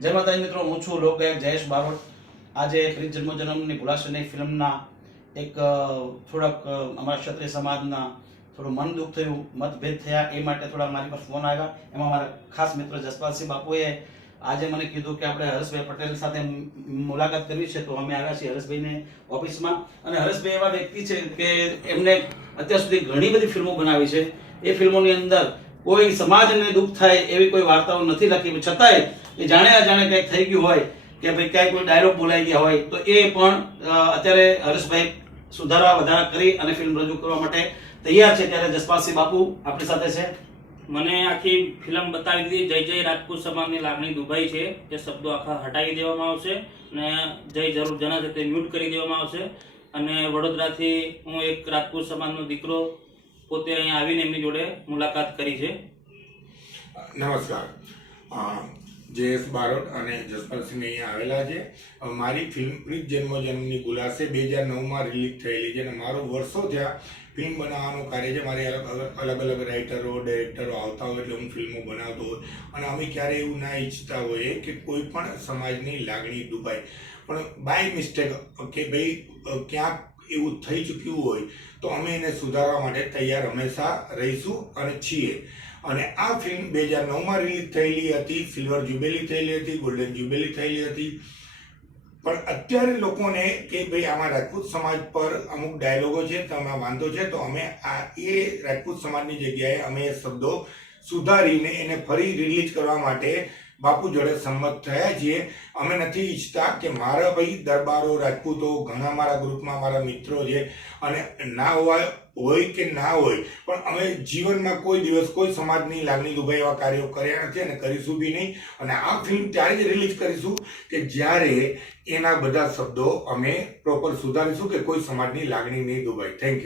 જય માતાજી મિત્રો, હું છું લોકગાયક જયેશ બારોટ। આજે પ્રીત જન્મોજન્મની ભૂલાશે નહીં ફિલ્મના એક થોડાક અમારા ક્ષત્રિય સમાજના થોડું મન દુઃખ થયું, મતભેદ થયા, એ માટે થોડા મારી પર ફોન આવ્યા। એમાં મારા ખાસ મિત્ર જસપાલસિંહ બાપુએ આજે મને કીધું કે આપણે હરેશભાઈ પટેલ સાથે મુલાકાત કરવી છે, તો અમે આવ્યા છીએ હરેશભાઈને ઓફિસમાં। અને હરેશભાઈ એવા વ્યક્તિ છે કે એમને અત્યાર સુધી ઘણી બધી ફિલ્મો બનાવી છે। એ ફિલ્મોની અંદર કોઈ સમાજને દુઃખ થાય એવી કોઈ વાર્તાઓ નથી લખી, છતાંય એ જાણે અજાણે કંઈક થઈ ગયું હોય કે ભાઈ ક્યાંય કોઈ ડાયલોગ બોલાઈ ગયા હોય તો એ પણ અત્યારે હરેશભાઈ સુધારા વધારા કરી અને ફિલ્મ રજૂ કરવા માટે તૈયાર છે। ત્યારે જસપાલસિંહ બાપુ આપણી સાથે છે। મને આખી ફિલ્મ બતાવી દીધી। જય જય રાજપૂત સમાજની લાગણી દુભાઈ છે એ શબ્દો આખા હટાવી દેવામાં આવશે અને જય જરૂર જના છે તે મ્યુટ કરી દેવામાં આવશે। અને વડોદરાથી હું એક રાજપૂત સમાજનો દીકરો પોતે અહીંયા આવીને એમની જોડે મુલાકાત કરી છે। નમસ્કાર, જયેશ બારોટ અને જસપાલસિંહ અહીંયા આવેલા છે। મારી ફિલ્મ પ્રીત જન્મોજન્મની ભૂલાશે 2009માં રિલીઝ થયેલી છે અને મારો વર્ષો થયા ફિલ્મ બનાવવાનું કાર્ય છે। મારે અલગ અલગ રાઇટરો ડાયરેક્ટરો આવતા હોય એટલે હું ફિલ્મો બનાવતો હોય અને અમે ક્યારેય એવું ના ઈચ્છતા હોઈએ કે કોઈ પણ સમાજની લાગણી દુભાય, પણ બાય મિસ્ટેક કે ભાઈ ક્યાંક એવું થઈ ચૂક્યું હોય તો અમે એને સુધારવા માટે તૈયાર હંમેશા રહીશું અને છીએ। અને આ ફિલ્મ 2009માં રિલીઝ થયેલી હતી, સિલ્વર જ્યુબેલી થયેલી હતી, ગોલ્ડન જ્યુબેલી થયેલી હતી, પણ અત્યારે લોકોને કે ભાઈ આમાં રાજપૂત સમાજ પર અમુક ડાયલોગો છે તો આમાં વાંધો છે, તો અમે એ રાજપૂત સમાજની જગ્યાએ અમે એ શબ્દો સુધારીને એને ફરી રિલીઝ કરવા માટે બાપુ જોડે સંમત થયા છીએ। અમે નથી ઈચ્છતા કે મારા ભાઈ દરબારો રાજપૂતો ઘણા મારા ગ્રુપમાં મારા મિત્રો છે અને ના હોય કે ના હોય, પણ અમે જીવનમાં કોઈ દિવસ કોઈ સમાજની લાગણી દુભાઈ એવા કાર્યો કર્યા નથી અને કરીશું બી નહીં। અને આ ફિલ્મ ત્યારે જ રિલીઝ કરીશું કે જ્યારે એના બધા શબ્દો અમે પ્રોપર સુધારીશું કે કોઈ સમાજની લાગણી નહીં દુભાય। Thank you.